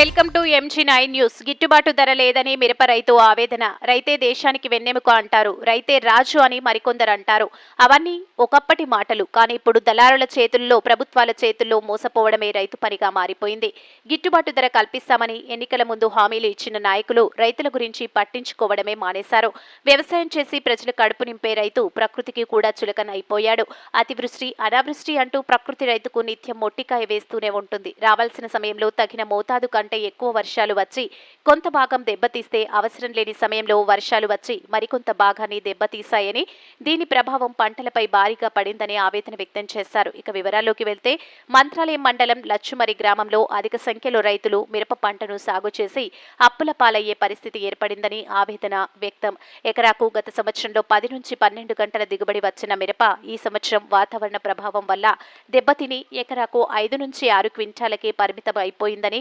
Welcome to MG nine news గిట్టుబాటు ధర లేదని మిరప రైతు ఆవేదన. రైతే దేశానికి వెన్నెముక అంటారు. రైతే రాజు అని మరికొందరు అంటారు. అవన్నీ ఒకప్పటి మాటలు. కానీ ఇప్పుడు దళారుల చేతుల్లో ప్రభుత్వాల చేతుల్లో మోసపోవడమే రైతు పనిగా మారిపోయింది. గిట్టుబాటు ధర కల్పిస్తామని ఎన్నికల ముందు హామీలు ఇచ్చిన నాయకులు రైతుల గురించి పట్టించుకోవడమే మానేశారు. వ్యవసాయం చేసి ప్రజలు కడుపు నింపే రైతు ప్రకృతికి కూడా చులకన అయిపోయాడు అతివృష్టి అనావృష్టి అంటూ ప్రకృతి రైతుకు నిత్యం మొట్టికాయ వేస్తూనే ఉంటుంది. రావాల్సిన సమయంలో తగిన మోతాదు కంటే ఎక్కువ వర్షాలు వచ్చి కొంత భాగం దెబ్బతీస్తే అవసరం లేని సమయంలో వర్షాలు వచ్చి మరికొంత భాగాన్ని దెబ్బతీశాయని దీని ప్రభావం పంటలపై భారీగా పడిందని ఆవేదన వ్యక్తం చేశారు. ఇక వివరాల్లోకి వెళ్తే మంత్రాలయం మండలం లచ్చుమరి గ్రామంలో అధిక సంఖ్యలో రైతులు మిరప పంటను సాగు చేసి అప్పుల పాలయ్యే పరిస్థితి ఏర్పడిందని ఆవేదన వ్యక్తం. ఎకరాకు గత సంవత్సరంలో పది నుంచి పన్నెండు గంటల దిగుబడి వచ్చిన మిరప ఈ సంవత్సరం వాతావరణ ప్రభావం వల్ల దెబ్బతిని ఎకరాకు ఐదు నుంచి ఆరు క్వింటాలకే పరిమితం అయిపోయిందని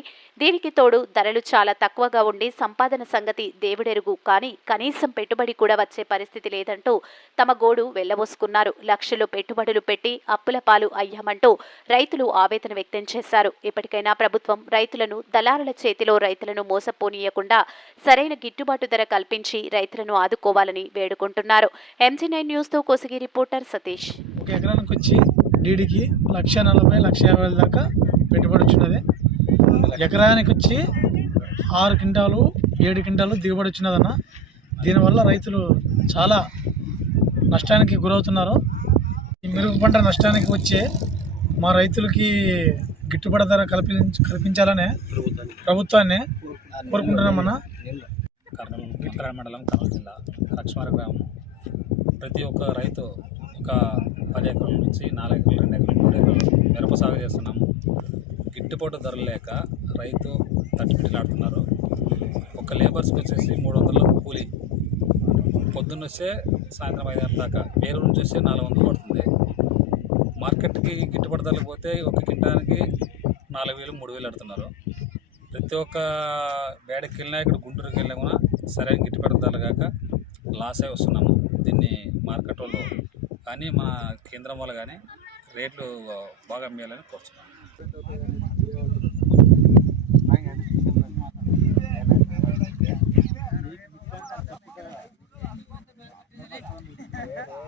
దీనికి తోడు ధరలు చాలా తక్కువగా ఉండి సంపాదన సంగతి దేవుడెరుగు. కానీ కనీసం పెట్టుబడి కూడా వచ్చే పరిస్థితి లేదంటూ తమ గోడు వెళ్ళబోసుకున్నారు లక్షలు పెట్టుబడులు పెట్టి అప్పుల పాలు అయ్యామంటూ రైతులు ఆవేదన వ్యక్తం చేశారు. ఇప్పటికైనా ప్రభుత్వం రైతులను దళారుల చేతిలో రైతులను మోసపోనీయకుండా సరైన గిట్టుబాటు ధర కల్పించి రైతులను ఆదుకోవాలని వేడుకుంటున్నారు. ఎంజీ నైన్ న్యూస్తో కోసిగి రిపోర్టర్ సతీష్. ఒక ఎకరానికి వచ్చి డీడీకి లక్ష నలభై లక్ష యాభై దాకా పెట్టుబడి వచ్చినది. ఎకరానికి వచ్చి ఆరు క్వింటాలు ఏడు క్వింటాలు దిగుబడి వచ్చినదన్న. దీనివల్ల రైతులు చాలా నష్టానికి గురవుతున్నారు. ఈ మెరుగు పంట నష్టానికి వచ్చే మా రైతులకి గిట్టుబాటు ధర కల్పించ కల్పించాలనే ప్రభుత్వాన్ని కోరుకుంటున్నామన్నా. కర్నూలు మండలం కర్నూలు జిల్లా లక్ష్మార గ్రామం. ప్రతి ఒక్క రైతు ఒక పది ఎకరాల నుంచి నాలుగు ఎకరాలు రెండు ఎకరాలు మూడు ఎకరాలు మిరప సాగు చేస్తున్నాము. గిట్టుబాటు ధరలు లేక రైతు తట్టుపిట్లాడుతున్నారు. ఒక లేబర్స్కి వచ్చేసి మూడు వందల కూలి. పొద్దున్న వస్తే సాయంత్రం ఐదు గంటల దాకా వేరే నుంచి వస్తే నాలుగు వందలు పడుతుంది. మార్కెట్కి గిట్టుబాటు ధరలు పోతే ఒక కింటానికి నాలుగు వేలు మూడు వేలు ఆడుతున్నారు ప్రతి ఒక్క వేడకి వెళ్ళినా ఇక్కడ గుంటూరుకి వెళ్ళినా కూడా సరైన గిట్టుబాటు ధరలు కాక లాస్ అయి వస్తున్నాము. దీన్ని మార్కెట్ వాళ్ళు కానీ మన కేంద్రం వాళ్ళు కానీ రేట్లు బాగా అమ్మేయాలని కోరుతున్నాను